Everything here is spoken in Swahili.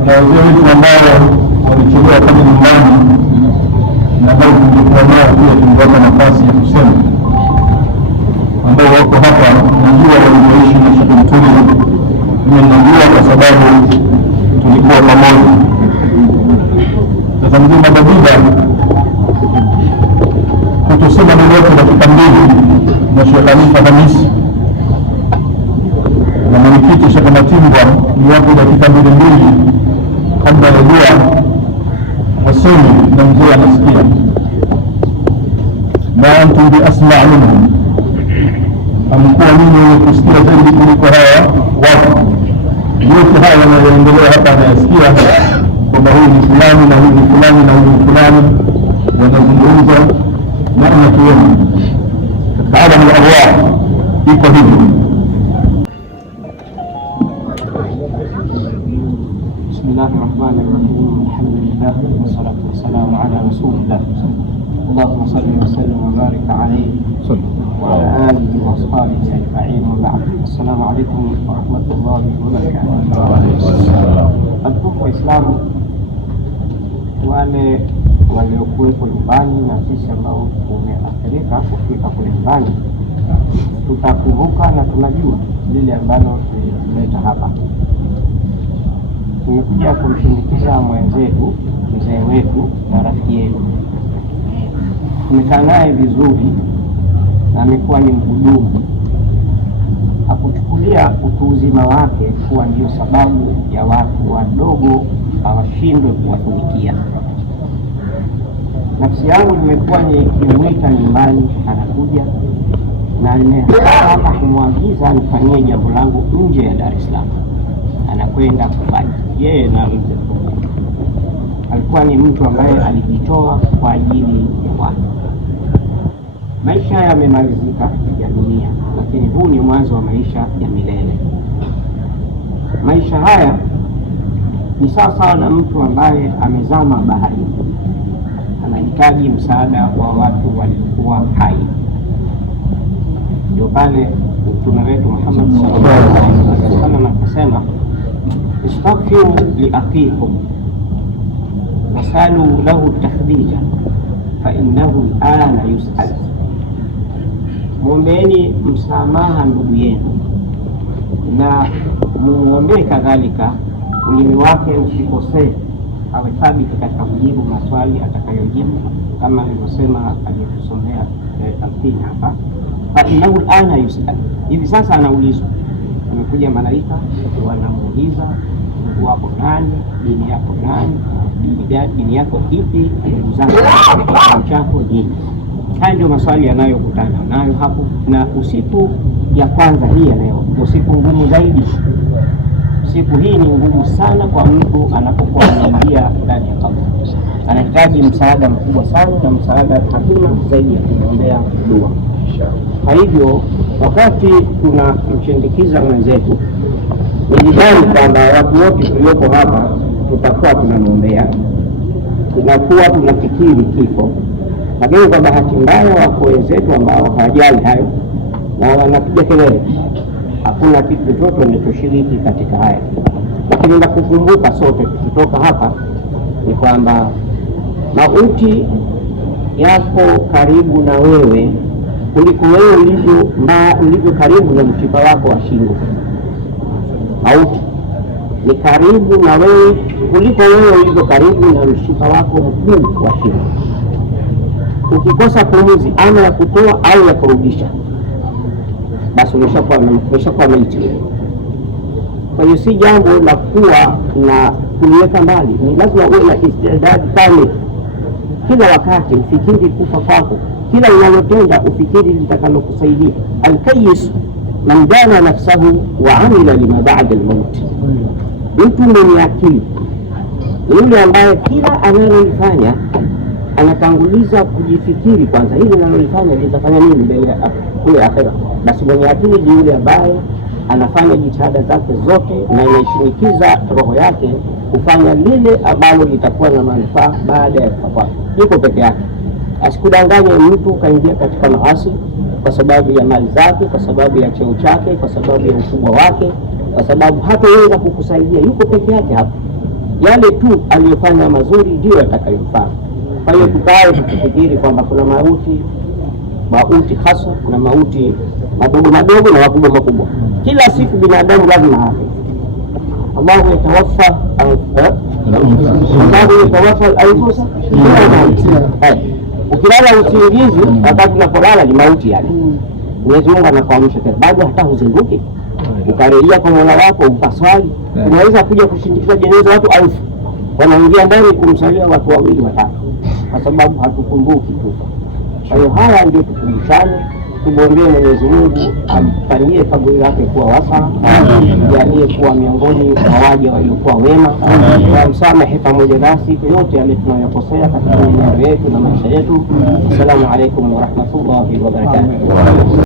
Kuna wazee wetu ambao walichelewa kama nyumbani na bado tungekuwa nao pia tungewapa nafasi ya kusema, ambao wako hapa. Najua waliishi na Sheikh Mtuli, najua kwa sababu tulikuwa pamoja. Sasa mzima Babida kutusema lolote dakika mbili na Sheikh Khalifa Hamisi na mwenyekiti Sheikh Matimbwa ni wapo dakika mbili kabla ya dua wasemi na mzee anasikia. Ma antum bi asma' minhum, amkuwa nini kusikia zaidi kuliko hawa watu. Yote haya yanayoendelea hapa anayasikia kwamba huyu ni fulani na huyu ni fulani na huyu ni fulani, wanazungumza na anatuona katika alam al-arwah iko hivi. Bismillahirrahmanirrahim. Alhamdulillah wassalatu wassalamu ala rasulillah. Allahumma salli wa sallim wa barik alayhi wa ala alihi wa ashabihi ajma'in wa ba'd. Assalamu alaykum wa rahmatullahi wa barakatuh. Watukufu Waislamu, wale waliokuwepo nyumbani na sisi ambao tumeathirika kufika kule nyumbani, tutakumbuka na tunajua lile ambalo tulileta hapa. Tumekuja kumshindikiza mwenzetu, mzee wetu na rafiki yetu. Tumekaa naye vizuri na amekuwa ni mhudumu. Hakuchukulia utu uzima wake kuwa ndio sababu ya watu wadogo hawashindwe kuwatumikia. Nafsi yangu nimekuwa nikimwita nyumbani, anakuja na nimehapa kumwagiza nifanyie jambo langu nje ya Dar es Salaam, anakwenda kufanya. Yeye na mzee alikuwa ni mtu ambaye alijitoa kwa ajili ya watu. Maisha yamemalizika ya dunia, lakini huu ni mwanzo wa maisha ya milele. Maisha haya ni sawa na mtu ambaye amezama baharini, anahitaji msaada wa watu waliokuwa hai. Ndio pale Mtume wetu Muhammad sallallahu alaihi wasallam akasema, istaghfiru li akhikum wasalu lahu tathbita fa innahu ana yus'al. Muombeeni msamaha ndugu yenu na muombee kadhalika ulimi wake usikosee, awe thabiti katika kujibu maswali atakayojibu, kama alivyosema aliyetusomea tamthili hapa, fa innahu ana yus'al. Hivi sasa anaulizwa, amekuja malaika wanamuuliza, Mungu wako nani, dini yako nani, dini yako ipi, ndugu zako chako nini. Haya ndio maswali yanayokutana nayo hapo. Na usiku ya kwanza hii ya leo ndio siku ngumu zaidi. Siku hii ni ngumu sana kwa mtu anapokuwa anaingia ndani ya kaburi. Anahitaji msaada mkubwa sana na msaada hakuna zaidi ya kumwombea dua. Kwa hivyo wakati tunamshindikiza mwenzetu, nilidhani kwamba watu wote tulioko hapa tutakuwa tunamwombea, tunakuwa tunafikiri kifo. Lakini kwa bahati mbaya wako wenzetu ambao hawajali hayo na wanapiga kelele. Hakuna kitu chochote wanachoshiriki katika haya. Lakini na kukumbuka sote kutoka hapa ni kwamba mauti yako karibu na wewe kuliko wewe ulivyo karibu na mshipa wako wa shingo. Mauti ni karibu na wewe kuliko wewe ulivyo karibu na mshipa wako mkuu wa shingo. Ukikosa pumzi ama ya kutoa au ya kurudisha, basi umeshakuwa maiti. Kwa hiyo si jambo la kuwa na kuliweka mbali, ni lazima uwe na istidadi kamili. Kila wakati ufikiri kufa kwako, kila unalotenda ufikiri litakalokusaidia. Al-kayyis man dana nafsahu wa amila lima ba'da al-maut. Mtu mwenye akili yule ambaye kila analolifanya anatanguliza kujifikiri kwanza, hili ninalolifanya litafanya nini mbele kule akhera. Basi mwenye akili ni yule ambaye anafanya jitihada zake zote na inaishinikiza roho yake kufanya lile ambalo litakuwa na manufaa baada ya kufa. Yuko peke yake. Asikudanganye mtu kaingia katika maasi kwa sababu ya mali zake, kwa sababu ya cheo chake, kwa sababu ya ukubwa wake, kwa sababu hataweza kukusaidia. Yuko peke yake hapo. yale tu aliyofanya mazuri ndiyo yatakayofaa. Kwa hiyo tukae tukifikiri kwamba kuna mauti hasa, kuna mauti madogo madogo na makubwa makubwa. Kila siku binadamu lazima afe. Allahu yatawaffa al-anfusa. Ukilala usingizi, wakati unapolala ni mauti yale. Mwenyezi Mungu anakuamsha tena, bado hata huzinduki ukarejea kwa Mola wako ukaswali. Unaweza kuja kushindikiza jeneza watu 1000 wanaingia ndani kumsalia watu 2 watatu, kwa sababu hatukumbuki tu. Kwa hiyo haya ndio tukumbushane, tumwombee Mwenyezi Mungu amfanyie kaburi lake kuwa wasa, ajalie kuwa miongoni mwa waja waliokuwa wema, wamsamehe pamoja nasi yote yale tunayokosea katika mienendo yetu na maisha yetu. Assalamu alaikum wa rahmatullahi wa barakatuh.